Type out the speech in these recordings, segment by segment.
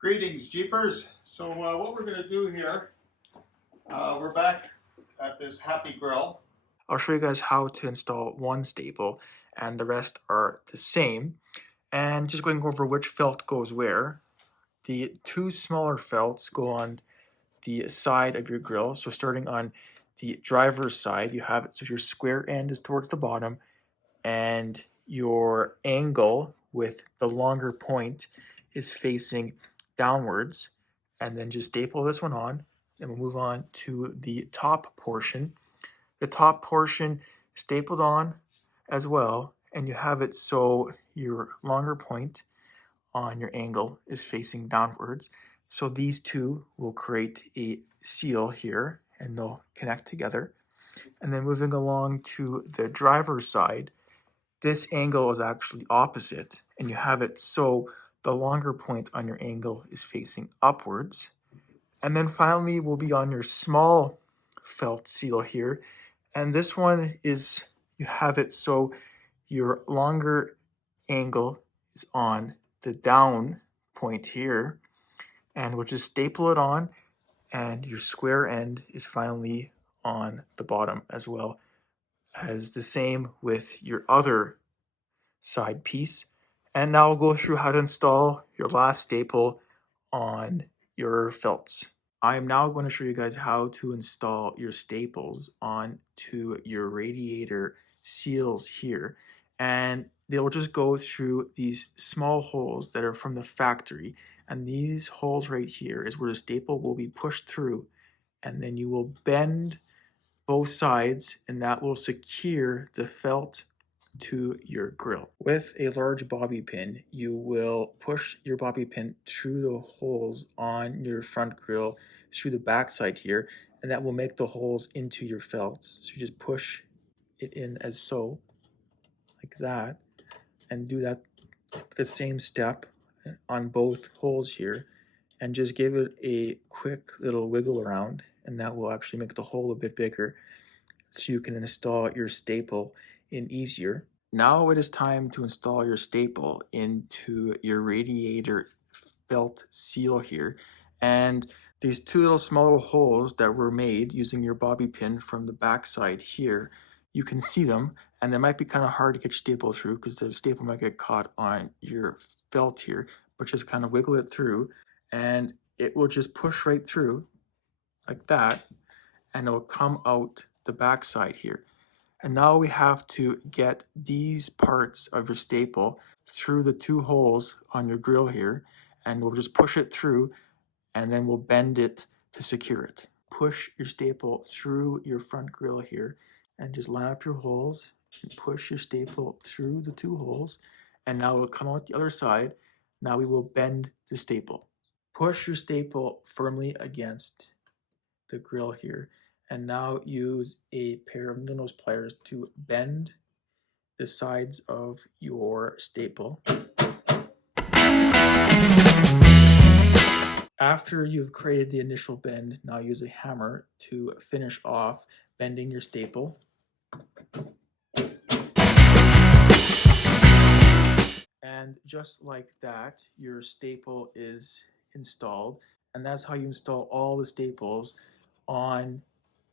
Greetings, Jeepers. So what we're going to do here, we're back at this happy grill. I'll show you guys how to install one staple and the rest are the same. And just going over which felt goes where. The two smaller felts go on the side of your grill. So starting on the driver's side, you have it so your square end is towards the bottom and your angle with the longer point is facing downwards. And then just staple this one on, and we'll move on to the top portion. The top portion stapled on as well, and you have it so your longer point on your angle is facing downwards. So these two will create a seal here and they'll connect together. And then moving along to the driver's side, this angle is actually opposite, and you have it so the longer point on your angle is facing upwards. And then finally will be on your small felt seal here, and this one is, you have it so your longer angle is on the down point here, and we'll just staple it on, and your square end is finally on the bottom as well as the same with your other side piece. And now we'll go through how to install your last staple on your felts. I am now going to show you guys how to install your staples onto your radiator seals here. And they will just go through these small holes that are from the factory. And these holes right here is where the staple will be pushed through. And then you will bend both sides, and that will secure the felt to your grill. With a large bobby pin, you will push your bobby pin through the holes on your front grill through the back side here, and that will make the holes into your felts. So you just push it in as so, like that, and do that the same step on both holes here, and just give it a quick little wiggle around, and that will actually make the hole a bit bigger so you can install your staple in easier. Now it is time to install your staple into your radiator felt seal here. And these two little small little holes that were made using your bobby pin from the back side here, you can see them, and they might be kind of hard to get your staple through because the staple might get caught on your felt here, but just kind of wiggle it through and it will just push right through like that, and it will come out the back side here. And now we have to get these parts of your staple through the two holes on your grill here, and we'll just push it through, and then we'll bend it to secure it. Push your staple through your front grill here, and just line up your holes, and push your staple through the two holes, and now it'll come out the other side. Now we will bend the staple. Push your staple firmly against the grill here, and now use a pair of needle nose pliers to bend the sides of your staple. After you've created the initial bend, now use a hammer to finish off bending your staple. And just like that, your staple is installed, and that's how you install all the staples on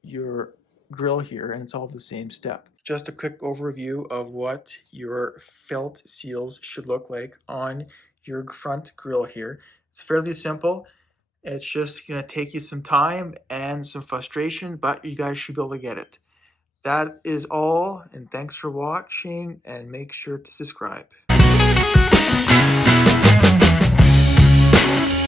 your grill here, and it's all the same step. Just a quick overview of what your felt seals should look like on your front grill here. It's fairly simple. It's just going to take you some time and some frustration, but you guys should be able to get it. That is all, and thanks for watching, and make sure to subscribe.